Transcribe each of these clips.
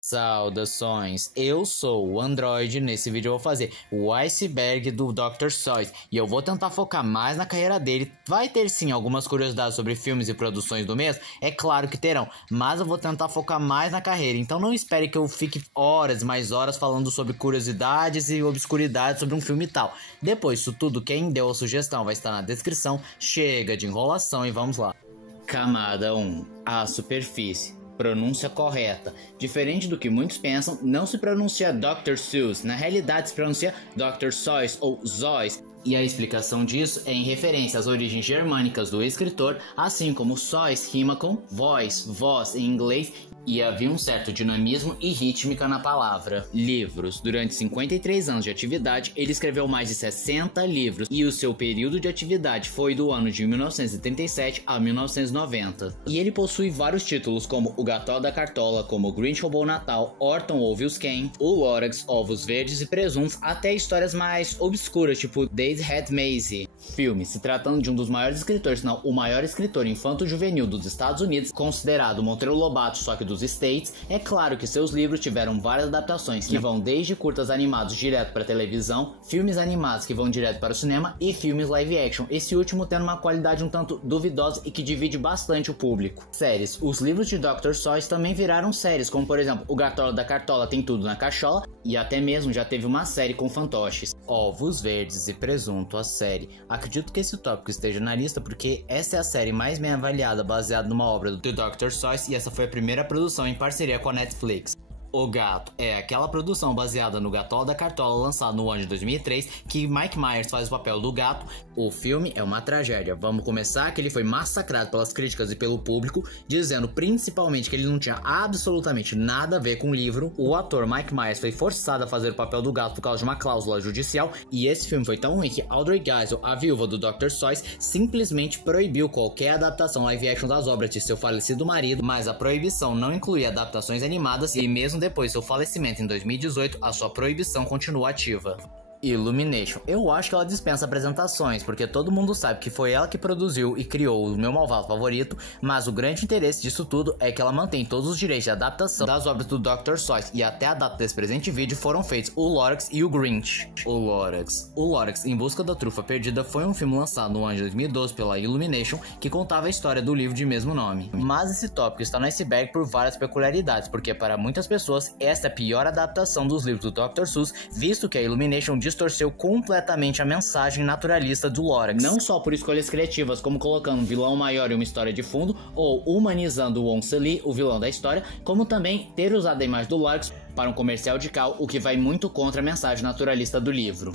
Saudações, eu sou o Android. Nesse vídeo eu vou fazer o iceberg do Dr. Seuss e eu vou tentar focar mais na carreira dele. Vai ter sim algumas curiosidades sobre filmes e produções do mês, é claro que terão, mas eu vou tentar focar mais na carreira, então não espere que eu fique horas e mais horas falando sobre curiosidades e obscuridades sobre um filme e tal. Depois disso tudo, quem deu a sugestão vai estar na descrição. Chega de enrolação e vamos lá. Camada 1, a superfície. Pronúncia correta. Diferente do que muitos pensam, não se pronuncia Dr. Seuss, na realidade se pronuncia Dr. Seuss ou Seuss. E a explicação disso é em referência às origens germânicas do escritor, assim como Seuss rima com voz em inglês, e havia um certo dinamismo e rítmica na palavra. Livros. Durante 53 anos de atividade, ele escreveu mais de 60 livros, e o seu período de atividade foi do ano de 1937 a 1990. E ele possui vários títulos, como O Gato da Cartola, como O Grinch Roubou o Natal, Orton Ouve os Ken, O Lorax, Ovos Verdes e Presuntos, até histórias mais obscuras, tipo Daisy Head Maisie. Filme. Se tratando de um dos maiores escritores, se não o maior escritor infanto-juvenil dos Estados Unidos, considerado Monteiro Lobato, só que dos States, é claro que seus livros tiveram várias adaptações, que vão desde curtas animados direto para televisão, filmes animados que vão direto para o cinema e filmes live action, esse último tendo uma qualidade um tanto duvidosa e que divide bastante o público. Séries. Os livros de Dr. Seuss também viraram séries, como por exemplo, O Gato da Cartola Tem Tudo na Cachola, e até mesmo já teve uma série com fantoches. Ovos Verdes e Presunto, a série. Acredito que esse tópico esteja na lista porque essa é a série mais bem avaliada baseada numa obra do Dr. Seuss, e essa foi a primeira produção em parceria com a Netflix. O Gato é aquela produção baseada no Gato da Cartola, lançado no ano de 2003, que Mike Myers faz o papel do gato. O filme é uma tragédia. Vamos começar que ele foi massacrado pelas críticas e pelo público, dizendo principalmente que ele não tinha absolutamente nada a ver com o livro. O ator Mike Myers foi forçado a fazer o papel do gato por causa de uma cláusula judicial, e esse filme foi tão ruim que Audrey Geisel, a viúva do Dr. Seuss, simplesmente proibiu qualquer adaptação live action das obras de seu falecido marido, mas a proibição não incluía adaptações animadas, e mesmo depois do seu falecimento em 2018, a sua proibição continua ativa. Illumination. Eu acho que ela dispensa apresentações, porque todo mundo sabe que foi ela que produziu e criou o meu malvado favorito, mas o grande interesse disso tudo é que ela mantém todos os direitos de adaptação das obras do Dr. Seuss, e até a data desse presente vídeo foram feitos o Lorax e o Grinch. O Lorax, Em Busca da Trufa Perdida, foi um filme lançado no ano de 2012 pela Illumination, que contava a história do livro de mesmo nome. Mas esse tópico está no iceberg por várias peculiaridades, porque para muitas pessoas esta é a pior adaptação dos livros do Dr. Seuss, visto que a Illumination distorceu completamente a mensagem naturalista do Lorax. Não só por escolhas criativas, como colocando um vilão maior e uma história de fundo, ou humanizando o Wong Lee, o vilão da história, como também ter usado a imagem do Lorax para um comercial de cal, o que vai muito contra a mensagem naturalista do livro.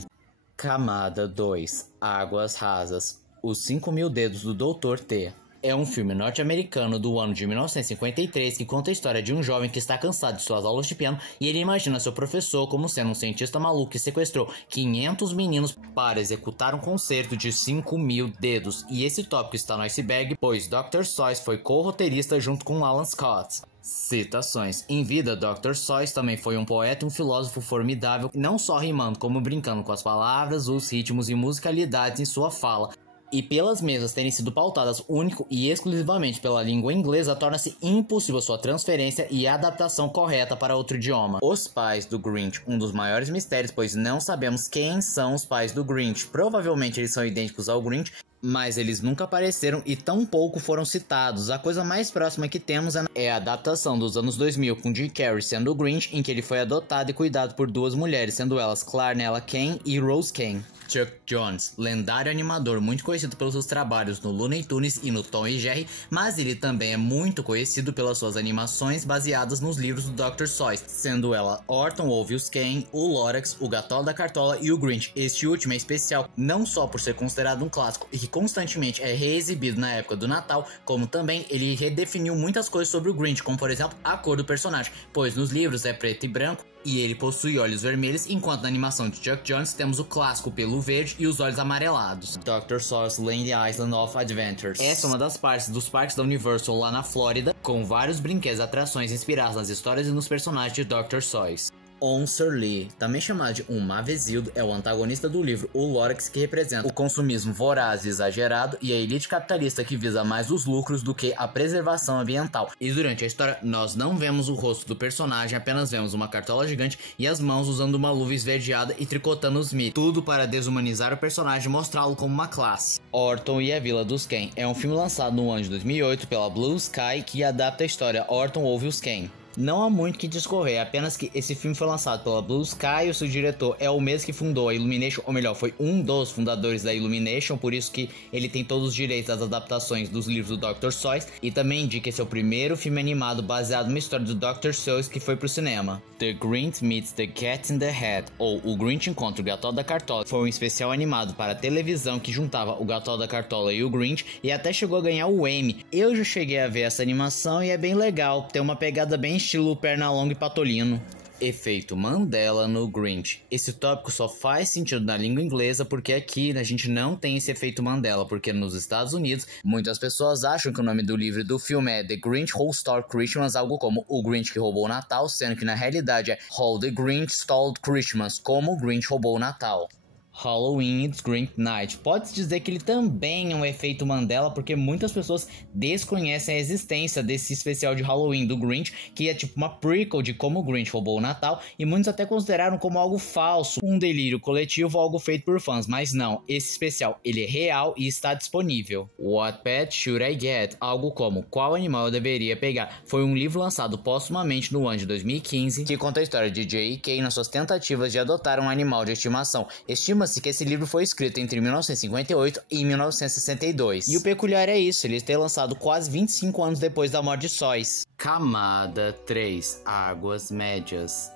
Camada 2, Águas Rasas. Os 5.000 Dedos do Dr. T. É um filme norte-americano do ano de 1953 que conta a história de um jovem que está cansado de suas aulas de piano, e ele imagina seu professor como sendo um cientista maluco que sequestrou 500 meninos para executar um concerto de 5.000 dedos. E esse tópico está no iceberg, pois Dr. Seuss foi co-roteirista junto com Alan Scott. Citações. Em vida, Dr. Seuss também foi um poeta e um filósofo formidável, não só rimando como brincando com as palavras, os ritmos e musicalidades em sua fala. E pelas mesmas terem sido pautadas único e exclusivamente pela língua inglesa, torna-se impossível sua transferência e adaptação correta para outro idioma. Os pais do Grinch, um dos maiores mistérios, pois não sabemos quem são os pais do Grinch. Provavelmente eles são idênticos ao Grinch, mas eles nunca apareceram e tão pouco foram citados. A coisa mais próxima que temos é a adaptação dos anos 2000 com Jim Carrey sendo o Grinch, em que ele foi adotado e cuidado por duas mulheres, sendo elas Clarnella Ken e Rose Ken. Chuck Jones, lendário animador muito conhecido pelos seus trabalhos no Looney Tunes e no Tom e Jerry, mas ele também é muito conhecido pelas suas animações baseadas nos livros do Dr. Seuss, sendo ela Orton Ouve os Ken, o Lorax, o Gato da Cartola e o Grinch. Este último é especial não só por ser considerado um clássico e que constantemente é reexibido na época do Natal, como também ele redefiniu muitas coisas sobre o Grinch, como por exemplo a cor do personagem, pois nos livros é preto e branco e ele possui olhos vermelhos, enquanto na animação de Chuck Jones temos o clássico pelo verde e os olhos amarelados. Dr. Seuss Land Island of Adventures. Essa é uma das partes dos parques da Universal lá na Flórida, com vários brinquedos e atrações inspirados nas histórias e nos personagens de Dr. Seuss. Onser Lee, também chamado de Mavesildo, é o antagonista do livro O Lorax, que representa o consumismo voraz e exagerado e a elite capitalista que visa mais os lucros do que a preservação ambiental. E durante a história nós não vemos o rosto do personagem, apenas vemos uma cartola gigante e as mãos usando uma luva esverdeada e tricotando os mitos. Tudo para desumanizar o personagem e mostrá-lo como uma classe. Orton e a Vila dos Ken é um filme lançado no ano de 2008 pela Blue Sky que adapta a história Orton ouve os Ken. Não há muito que discorrer, apenas que esse filme foi lançado pela Blue Sky e o seu diretor é o mesmo que fundou a Illumination, ou melhor, foi um dos fundadores da Illumination, por isso que ele tem todos os direitos às adaptações dos livros do Dr. Seuss, e também indica que esse é o primeiro filme animado baseado numa história do Dr. Seuss que foi pro cinema. The Grinch Meets the Cat in the Hat, ou O Grinch Encontra o Gato da Cartola, foi um especial animado para televisão que juntava o Gato da Cartola e o Grinch, e até chegou a ganhar o Emmy. Eu já cheguei a ver essa animação e é bem legal, tem uma pegada bem estilo Pernalonga e Patolino. Efeito Mandela no Grinch. Esse tópico só faz sentido na língua inglesa porque aqui a gente não tem esse efeito Mandela, porque nos Estados Unidos muitas pessoas acham que o nome do livro e do filme é The Grinch Who Stole Christmas, algo como O Grinch que Roubou o Natal, sendo que na realidade é How the Grinch Stole Christmas, como o Grinch roubou o Natal. Halloween It's Grinch Night. Pode-se dizer que ele também é um efeito Mandela, porque muitas pessoas desconhecem a existência desse especial de Halloween do Grinch, que é tipo uma prequel de como o Grinch roubou o Natal, e muitos até consideraram como algo falso, um delírio coletivo, algo feito por fãs, mas não, esse especial ele é real e está disponível. What Pet Should I Get? Algo como Qual Animal Eu Deveria Pegar? Foi um livro lançado póstumamente no ano de 2015, que conta a história de J.K. nas suas tentativas de adotar um animal de estimação. Estima-se que esse livro foi escrito entre 1958 e 1962. E o peculiar é isso, ele ter lançado quase 25 anos depois da morte de Seuss. Camada 3. Águas Médias.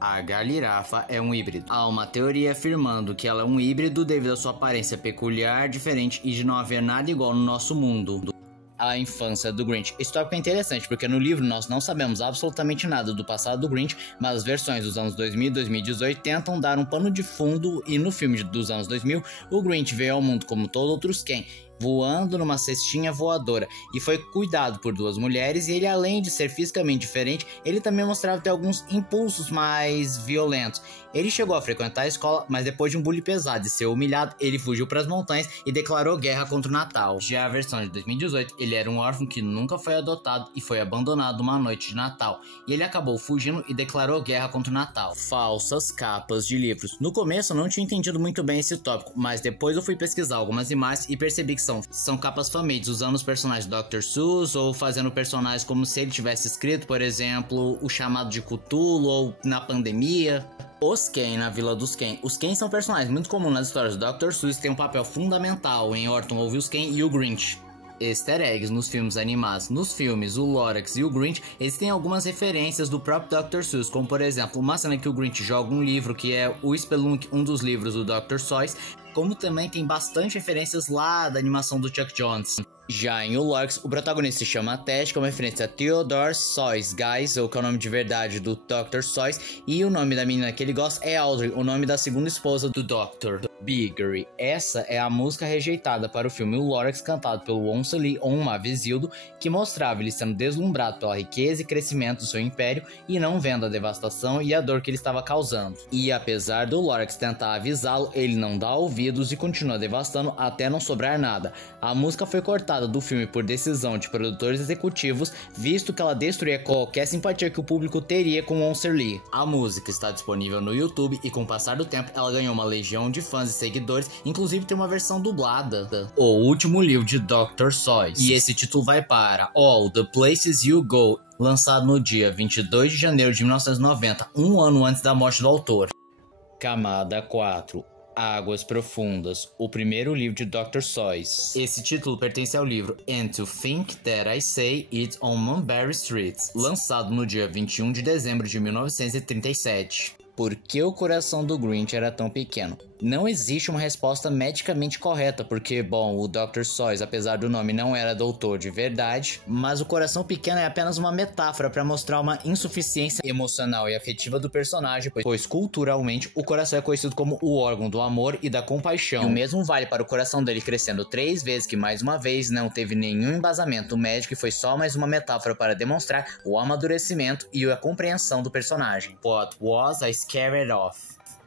A galirafa é um híbrido. Há uma teoria afirmando que ela é um híbrido devido à sua aparência peculiar, diferente e de não haver nada igual no nosso mundo. A infância do Grinch. Esse tópico é interessante porque no livro nós não sabemos absolutamente nada do passado do Grinch, mas as versões dos anos 2000 e 2018 tentam dar um pano de fundo, e no filme dos anos 2000 o Grinch veio ao mundo como todos outros Ken, voando numa cestinha voadora, e foi cuidado por duas mulheres, e ele, além de ser fisicamente diferente, ele também mostrava ter alguns impulsos mais violentos. Ele chegou a frequentar a escola, mas depois de um bullying pesado e ser humilhado, ele fugiu para as montanhas e declarou guerra contra o Natal. Já a versão de 2018, ele era um órfão que nunca foi adotado e foi abandonado uma noite de Natal, e ele acabou fugindo e declarou guerra contra o Natal. Falsas capas de livros. No começo eu não tinha entendido muito bem esse tópico, mas depois eu fui pesquisar algumas imagens e percebi que são capas fanmades, usando os personagens do Dr. Seuss ou fazendo personagens como se ele tivesse escrito, por exemplo, o Chamado de Cthulhu ou Na Pandemia. Os Ken na Vila dos Ken. Os Ken são personagens muito comuns nas histórias do Dr. Seuss e têm um papel fundamental em Orton Ouve os Ken e o Grinch. Easter eggs nos filmes animados. Nos filmes, o Lorax e o Grinch, eles têm algumas referências do próprio Dr. Seuss, como por exemplo, uma cena que o Grinch joga um livro que é o Spelunk, um dos livros do Dr. Seuss, como também tem bastante referências lá da animação do Chuck Jones. Já em O Lorax, o protagonista se chama Ted, que é uma referência a Theodore Seuss Geisel, que é o nome de verdade do Dr. Seuss, e o nome da menina que ele gosta é Audrey, o nome da segunda esposa do Dr. Biggery. Essa é a música rejeitada para o filme O Lorax, cantado pelo Onser Lee Mavesildo, que mostrava ele sendo deslumbrado pela riqueza e crescimento do seu império e não vendo a devastação e a dor que ele estava causando. E apesar do Lorax tentar avisá-lo, ele não dá ouvidos e continua devastando até não sobrar nada. A música foi cortada do filme por decisão de produtores executivos, visto que ela destruía qualquer simpatia que o público teria com Onser Lee. A música está disponível no YouTube e com o passar do tempo ela ganhou uma legião de fãs e seguidores, inclusive tem uma versão dublada. O Último Livro de Dr. Seuss. E esse título vai para All the Places You Go, lançado no dia 22 de janeiro de 1990, um ano antes da morte do autor. Camada 4. Águas Profundas, o primeiro livro de Dr. Seuss. Esse título pertence ao livro And to Think That I Say It on Mulberry Street, lançado no dia 21 de dezembro de 1937. Por que o coração do Grinch era tão pequeno? Não existe uma resposta medicamente correta, porque, bom, o Dr. Seuss, apesar do nome, não era doutor de verdade, mas o coração pequeno é apenas uma metáfora para mostrar uma insuficiência emocional e afetiva do personagem, pois culturalmente o coração é conhecido como o órgão do amor e da compaixão. E o mesmo vale para o coração dele crescendo 3 vezes, que mais uma vez não teve nenhum embasamento médico e foi só mais uma metáfora para demonstrar o amadurecimento e a compreensão do personagem. What was I scared of?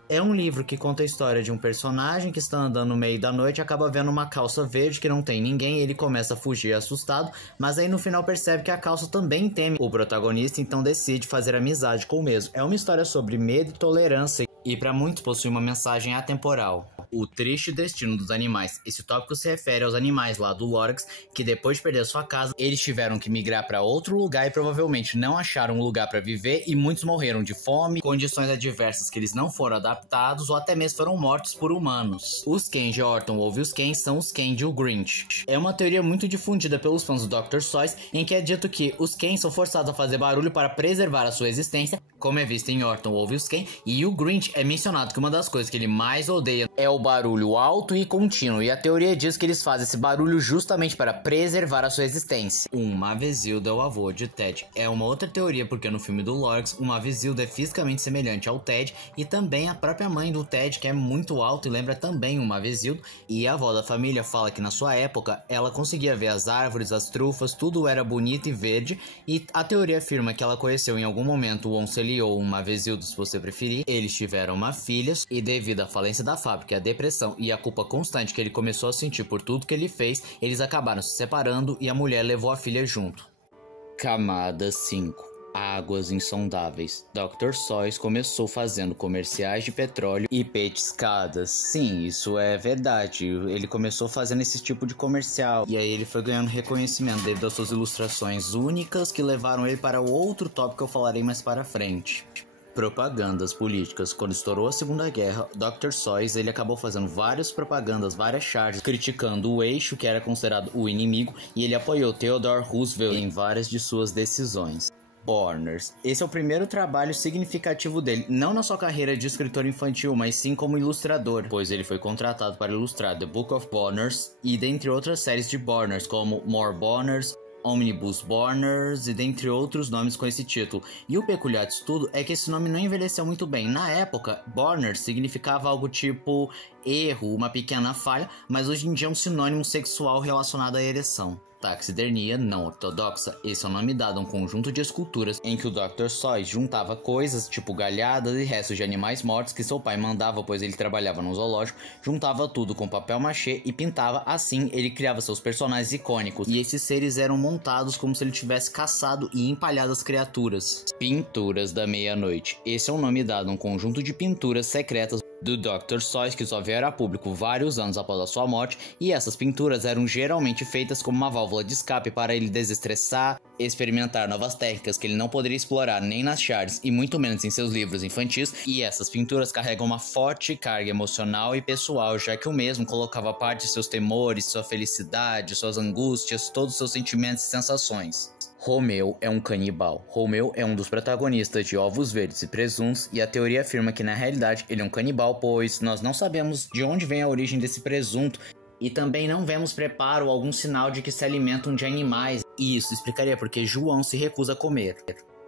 É um livro que conta a história de um personagem que está andando no meio da noite e acaba vendo uma calça verde que não tem ninguém, e ele começa a fugir assustado, mas aí no final percebe que a calça também teme o protagonista, então decide fazer amizade com o mesmo. É uma história sobre medo e tolerância e para muitos possui uma mensagem atemporal. O triste destino dos animais. Esse tópico se refere aos animais lá do Lorx, que depois de perder sua casa, eles tiveram que migrar para outro lugar e provavelmente não acharam um lugar para viver, e muitos morreram de fome, condições adversas que eles não foram adaptados ou até mesmo foram mortos por humanos. Os Ken de Orton Welles e os Ken são os Ken de O Grinch. É uma teoria muito difundida pelos fãs do Dr. Seuss, em que é dito que os Ken são forçados a fazer barulho para preservar a sua existência, como é visto em Orton Welles e os Ken, e o Grinch é mencionado que uma das coisas que ele mais odeia é o barulho alto e contínuo, e a teoria diz que eles fazem esse barulho justamente para preservar a sua existência. O Mavezilda é o avô de Ted. É uma outra teoria, porque no filme do Lorx, o Mavezilda é fisicamente semelhante ao Ted, e também a própria mãe do Ted, que é muito alta e lembra também o Mavezildo, e a avó da família fala que na sua época ela conseguia ver as árvores, as trufas, tudo era bonito e verde, e a teoria afirma que ela conheceu em algum momento o Onceli ou o Mavezildo, se você preferir. Eles tiveram uma filha, e devido à falência da fábrica, a depressão e a culpa constante que ele começou a sentir por tudo que ele fez, eles acabaram se separando e a mulher levou a filha junto. Camada 5. Águas insondáveis. Dr. Seuss começou fazendo comerciais de petróleo e petiscadas. Sim, isso é verdade. Ele começou fazendo esse tipo de comercial, e aí ele foi ganhando reconhecimento devido às suas ilustrações únicas, que levaram ele para o outro tópico que eu falarei mais para frente. Propagandas políticas. Quando estourou a Segunda Guerra, Dr. Seuss ele acabou fazendo várias propagandas, várias charges, criticando o eixo, que era considerado o inimigo, e ele apoiou Theodore Roosevelt em várias de suas decisões. Borders. Esse é o primeiro trabalho significativo dele, não na sua carreira de escritor infantil, mas sim como ilustrador, pois ele foi contratado para ilustrar The Book of Bonners e dentre outras séries de Bonners, como More Bonners, Omnibus Bonners e dentre outros nomes com esse título. E o peculiar disso tudo é que esse nome não envelheceu muito bem. Na época, Bonners significava algo tipo erro, uma pequena falha, mas hoje em dia é um sinônimo sexual relacionado à ereção. Taxidermia não ortodoxa. Esse é o nome dado a um conjunto de esculturas em que o Dr. Seuss juntava coisas tipo galhadas e restos de animais mortos que seu pai mandava, pois ele trabalhava no zoológico, juntava tudo com papel machê e pintava. Assim ele criava seus personagens icônicos, e esses seres eram montados como se ele tivesse caçado e empalhado as criaturas. Pinturas da meia-noite. Esse é o nome dado a um conjunto de pinturas secretas do Dr. Seuss que só vieram a público vários anos após a sua morte, e essas pinturas eram geralmente feitas como uma válvula de escape para ele desestressar, experimentar novas técnicas que ele não poderia explorar nem nas charges e muito menos em seus livros infantis, e essas pinturas carregam uma forte carga emocional e pessoal, já que o mesmo colocava parte de seus temores, sua felicidade, suas angústias, todos os seus sentimentos e sensações. Romeu é um canibal. Romeu é um dos protagonistas de Ovos Verdes e Presuntos, e a teoria afirma que na realidade ele é um canibal, pois nós não sabemos de onde vem a origem desse presunto, e também não vemos preparo ou algum sinal de que se alimentam de animais, e isso explicaria porque João se recusa a comer.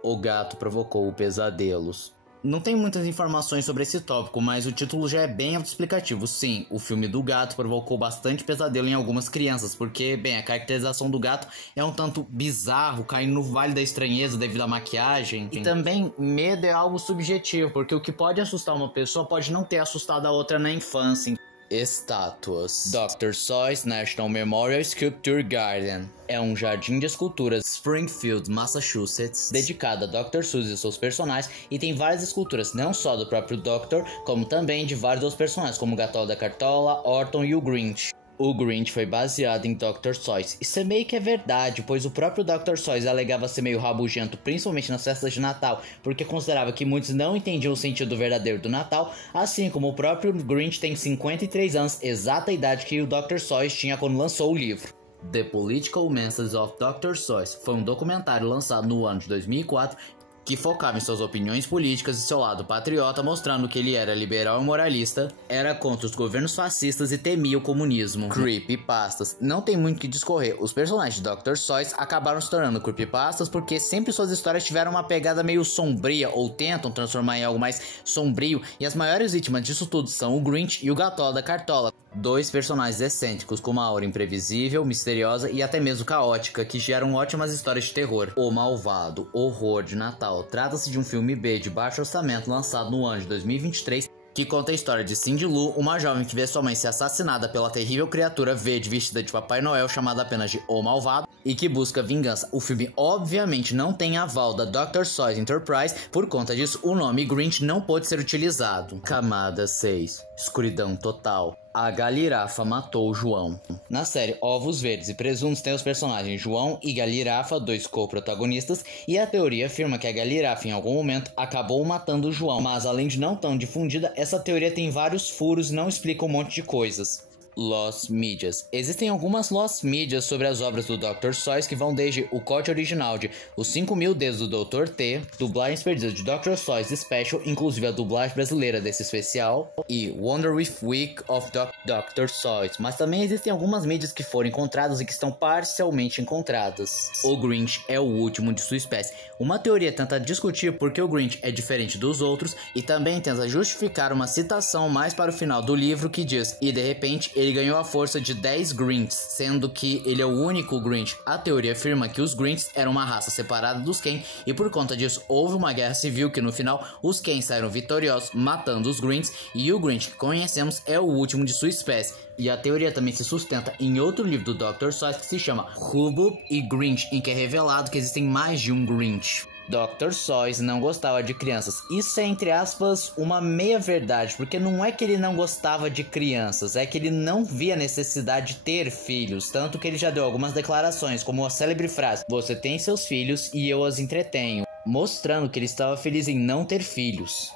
O gato provocou pesadelos. Não tem muitas informações sobre esse tópico, mas o título já é bem autoexplicativo. Sim, o filme do gato provocou bastante pesadelo em algumas crianças, porque, bem, a caracterização do gato é um tanto bizarro, caindo no vale da estranheza devido à maquiagem. E também, medo é algo subjetivo, porque o que pode assustar uma pessoa pode não ter assustado a outra na infância. Estátuas. Dr. Seuss National Memorial Sculpture Garden é um jardim de esculturas Springfield, Massachusetts, dedicado a Dr. Seuss e seus personagens, e tem várias esculturas não só do próprio Dr., como também de vários dos personagens, como o Gatol da Cartola, Orton e o Grinch. O Grinch foi baseado em Dr. Seuss. Isso é meio que é verdade, pois o próprio Dr. Seuss alegava ser meio rabugento, principalmente nas festas de Natal, porque considerava que muitos não entendiam o sentido verdadeiro do Natal, assim como o próprio Grinch tem 53 anos, exata idade que o Dr. Seuss tinha quando lançou o livro. The Political Messages of Dr. Seuss foi um documentário lançado no ano de 2004, que focava em suas opiniões políticas e seu lado patriota, mostrando que ele era liberal e moralista, era contra os governos fascistas e temia o comunismo. Creepypastas. Não tem muito o que discorrer. Os personagens de Dr. Seuss acabaram se tornando creepypastas porque sempre suas histórias tiveram uma pegada meio sombria ou tentam transformar em algo mais sombrio, e as maiores vítimas disso tudo são o Grinch e o Gatola da Cartola. Dois personagens excêntricos com uma aura imprevisível, misteriosa e até mesmo caótica, que geram ótimas histórias de terror. O Malvado, Horror de Natal. Trata-se de um filme B de baixo orçamento lançado no ano de 2023, que conta a história de Cindy Lou, uma jovem que vê sua mãe ser assassinada pela terrível criatura verde vestida de Papai Noel chamada apenas de O Malvado, e que busca vingança. O filme obviamente não tem aval da Dr. Seuss Enterprise, por conta disso o nome Grinch não pôde ser utilizado. Camada 6. Escuridão total. A Galirafa matou João. Na série Ovos Verdes e Presuntos tem os personagens João e Galirafa, dois co-protagonistas, e a teoria afirma que a Galirafa em algum momento acabou matando João, mas além de não tão difundida, essa teoria tem vários furos e não explica um monte de coisas. Lost Medias. Existem algumas Lost Medias sobre as obras do Dr. Seuss que vão desde o corte original de Os 5.000 Dedos do Dr. T, dublagens perdidas de Dr. Seuss Special, inclusive a dublagem brasileira desse especial, e Wonder with Week of Dr. Seuss, mas também existem algumas mídias que foram encontradas e que estão parcialmente encontradas. O Grinch é o último de sua espécie. Uma teoria tenta discutir por que o Grinch é diferente dos outros e também tenta justificar uma citação mais para o final do livro que diz: e de repente ele ganhou a força de 10 Grinchs, sendo que ele é o único Grinch. A teoria afirma que os Grinchs eram uma raça separada dos Ken e por conta disso houve uma guerra civil que no final os Ken saíram vitoriosos matando os Grinchs, e o Grinch que conhecemos é o último de sua espécie. E a teoria também se sustenta em outro livro do Dr. Seuss que se chama Rhubarb e Grinch, em que é revelado que existem mais de um Grinch. Dr. Seuss não gostava de crianças. Isso é, entre aspas, uma meia verdade, porque não é que ele não gostava de crianças, é que ele não via necessidade de ter filhos, tanto que ele já deu algumas declarações, como a célebre frase: você tem seus filhos e eu os entretenho, mostrando que ele estava feliz em não ter filhos.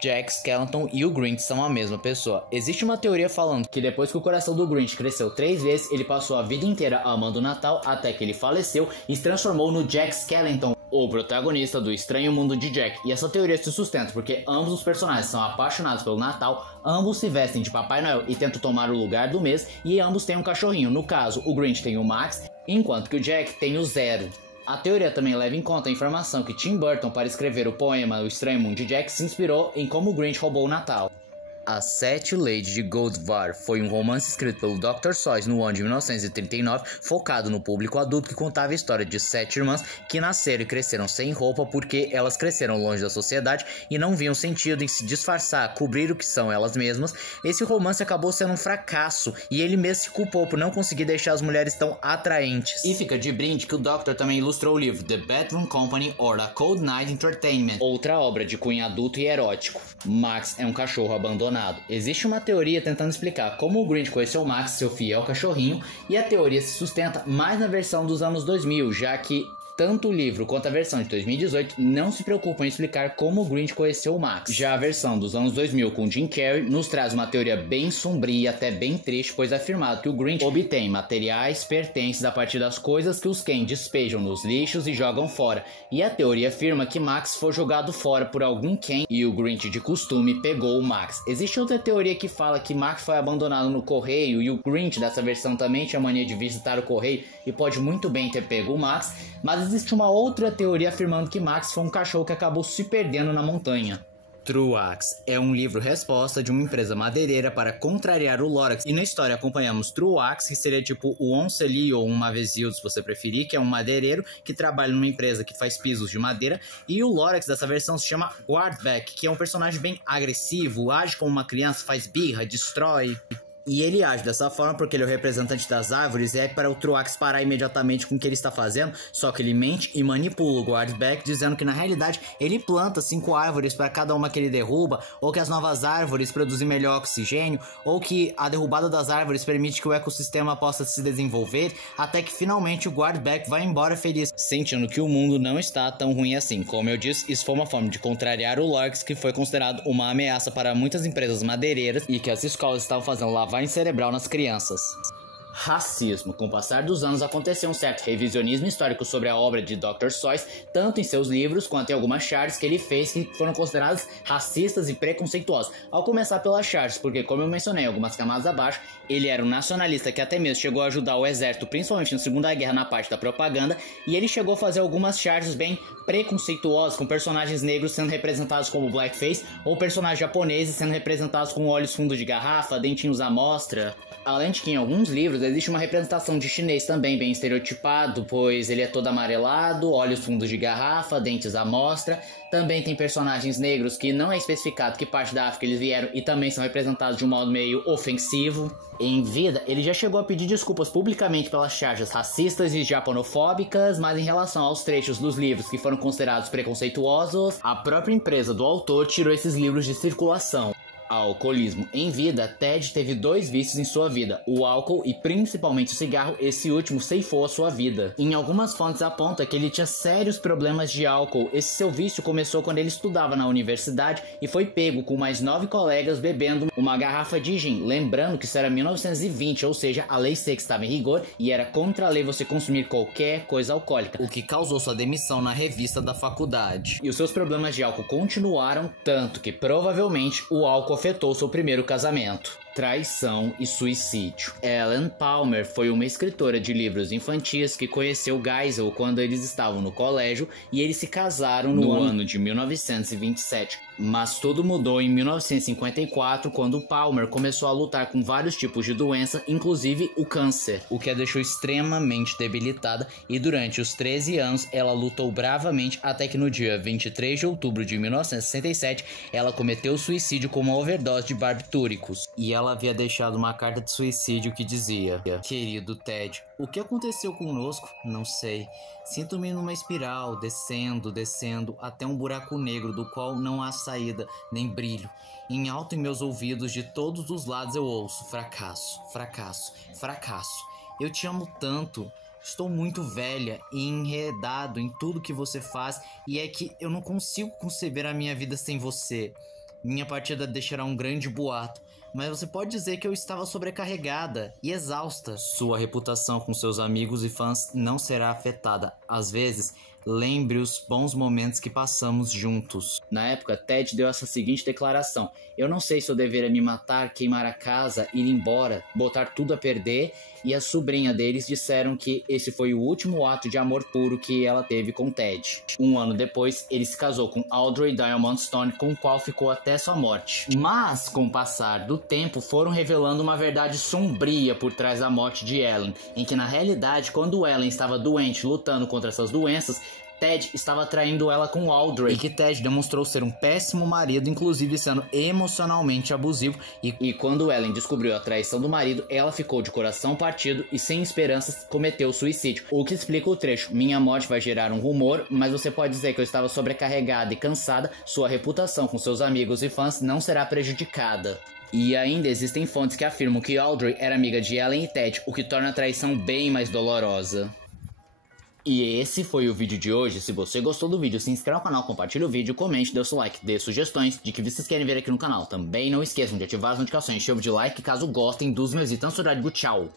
Jack Skellington e o Grinch são a mesma pessoa. Existe uma teoria falando que depois que o coração do Grinch cresceu 3 vezes, ele passou a vida inteira amando o Natal até que ele faleceu e se transformou no Jack Skellington, o protagonista do Estranho Mundo de Jack. E essa teoria se sustenta porque ambos os personagens são apaixonados pelo Natal, ambos se vestem de Papai Noel e tentam tomar o lugar do mês, e ambos têm um cachorrinho. No caso, o Grinch tem o Max, enquanto que o Jack tem o Zero. A teoria também leva em conta a informação que Tim Burton, para escrever o poema O Estranho Mundo de Jack, se inspirou em como o Grinch roubou o Natal. As Sete Ladies de Goldvar foi um romance escrito pelo Dr. Seuss no ano de 1939, focado no público adulto, que contava a história de 7 irmãs que nasceram e cresceram sem roupa porque elas cresceram longe da sociedade e não viam sentido em se disfarçar, cobrir o que são elas mesmas. Esse romance acabou sendo um fracasso e ele mesmo se culpou por não conseguir deixar as mulheres tão atraentes. E fica de brinde que o Doctor também ilustrou o livro The Bedroom Company or A Cold Night Entertainment, outra obra de cunho adulto e erótico. Max é um cachorro abandonado. Existe uma teoria tentando explicar como o Grinch conheceu Max, seu fiel cachorrinho, e a teoria se sustenta mais na versão dos anos 2000, já que tanto o livro quanto a versão de 2018 não se preocupam em explicar como o Grinch conheceu o Max. Já a versão dos anos 2000 com Jim Carrey nos traz uma teoria bem sombria e até bem triste, pois é afirmado que o Grinch obtém materiais, pertences a partir das coisas que os Ken despejam nos lixos e jogam fora. E a teoria afirma que Max foi jogado fora por algum Ken e o Grinch de costume pegou o Max. Existe outra teoria que fala que Max foi abandonado no correio e o Grinch dessa versão também tinha mania de visitar o correio e pode muito bem ter pego o Max, mas existe uma outra teoria afirmando que Max foi um cachorro que acabou se perdendo na montanha. Truax é um livro-resposta de uma empresa madeireira para contrariar o Lorax, e na história acompanhamos Truax, que seria tipo o Onceli ou um Mavezil, se você preferir, que é um madeireiro que trabalha numa empresa que faz pisos de madeira, e o Lorax dessa versão se chama Guardback, que é um personagem bem agressivo, age como uma criança, faz birra, destrói. E ele age dessa forma porque ele é o representante das árvores e é para o Truax parar imediatamente com o que ele está fazendo, só que ele mente e manipula o Guardback, dizendo que na realidade ele planta 5 árvores para cada uma que ele derruba, ou que as novas árvores produzem melhor oxigênio, ou que a derrubada das árvores permite que o ecossistema possa se desenvolver, até que finalmente o Guardback vai embora feliz, sentindo que o mundo não está tão ruim assim. Como eu disse, isso foi uma forma de contrariar o Lorax, que foi considerado uma ameaça para muitas empresas madeireiras e que as escolas estavam fazendo lavagem cerebral nas crianças. Racismo. Com o passar dos anos, aconteceu um certo revisionismo histórico sobre a obra de Dr. Seuss, tanto em seus livros quanto em algumas charges que ele fez que foram consideradas racistas e preconceituosas. Ao começar pelas charges, porque, como eu mencionei algumas camadas abaixo, ele era um nacionalista que até mesmo chegou a ajudar o exército, principalmente na Segunda Guerra, na parte da propaganda, e ele chegou a fazer algumas charges bem preconceituosas, com personagens negros sendo representados como blackface, ou personagens japoneses sendo representados com olhos fundos de garrafa, dentinhos à mostra. Além de que em alguns livros existe uma representação de chinês também bem estereotipado, pois ele é todo amarelado, olhos fundos de garrafa, dentes à mostra. Também tem personagens negros que não é especificado que parte da África eles vieram e também são representados de um modo meio ofensivo. Em vida, ele já chegou a pedir desculpas publicamente pelas charges racistas e japonofóbicas, mas em relação aos trechos dos livros que foram considerados preconceituosos, a própria empresa do autor tirou esses livros de circulação. Alcoolismo. Em vida, Ted teve 2 vícios em sua vida, o álcool e principalmente o cigarro. Esse último ceifou a sua vida. Em algumas fontes aponta que ele tinha sérios problemas de álcool. Esse seu vício começou quando ele estudava na universidade e foi pego com mais 9 colegas bebendo uma garrafa de gin. Lembrando que isso era 1920, ou seja, a lei seca estava em rigor e era contra a lei você consumir qualquer coisa alcoólica, o que causou sua demissão na revista da faculdade. E os seus problemas de álcool continuaram, tanto que provavelmente o álcool afetou seu primeiro casamento. Traição e suicídio. Ellen Palmer foi uma escritora de livros infantis que conheceu Geisel quando eles estavam no colégio e eles se casaram no ano de 1927. Mas tudo mudou em 1954, quando Palmer começou a lutar com vários tipos de doença, inclusive o câncer, o que a deixou extremamente debilitada, e durante os 13 anos ela lutou bravamente até que no dia 23 de outubro de 1967 ela cometeu suicídio com uma overdose de barbitúricos. E ela havia deixado uma carta de suicídio que dizia: "Querido Ted, o que aconteceu conosco? Não sei. Sinto-me numa espiral, descendo, até um buraco negro do qual não há saída, nem brilho. Em alto em meus ouvidos, de todos os lados eu ouço: fracasso, fracasso, fracasso. Eu te amo tanto. Estou muito velha e enredado em tudo que você faz, e é que eu não consigo conceber a minha vida sem você. Minha partida deixará um grande boato, mas você pode dizer que eu estava sobrecarregada e exausta. Sua reputação com seus amigos e fãs não será afetada. Às vezes, lembre os bons momentos que passamos juntos." Na época, Ted deu essa seguinte declaração: "Eu não sei se eu deveria me matar, queimar a casa, ir embora, botar tudo a perder." E a sobrinha deles disseram que esse foi o último ato de amor puro que ela teve com Ted. Um ano depois, ele se casou com Audrey Diamond Stone, com o qual ficou até sua morte. Mas, com o passar do tempo, foram revelando uma verdade sombria por trás da morte de Ellen, em que na realidade, quando Ellen estava doente, lutando contra essas doenças, Ted estava traindo ela com Audrey, e que Ted demonstrou ser um péssimo marido, inclusive sendo emocionalmente abusivo, e quando Ellen descobriu a traição do marido, ela ficou de coração partido e sem esperanças cometeu suicídio, o que explica o trecho: "Minha morte vai gerar um rumor, mas você pode dizer que eu estava sobrecarregada e cansada, sua reputação com seus amigos e fãs não será prejudicada." E ainda existem fontes que afirmam que Audrey era amiga de Ellen e Ted, o que torna a traição bem mais dolorosa. E esse foi o vídeo de hoje. Se você gostou do vídeo, se inscreva no canal, compartilhe o vídeo, comente, dê o seu like, dê sugestões de que vocês querem ver aqui no canal. Também não esqueçam de ativar as notificações, chave de like caso gostem dos meus itens. Tchau!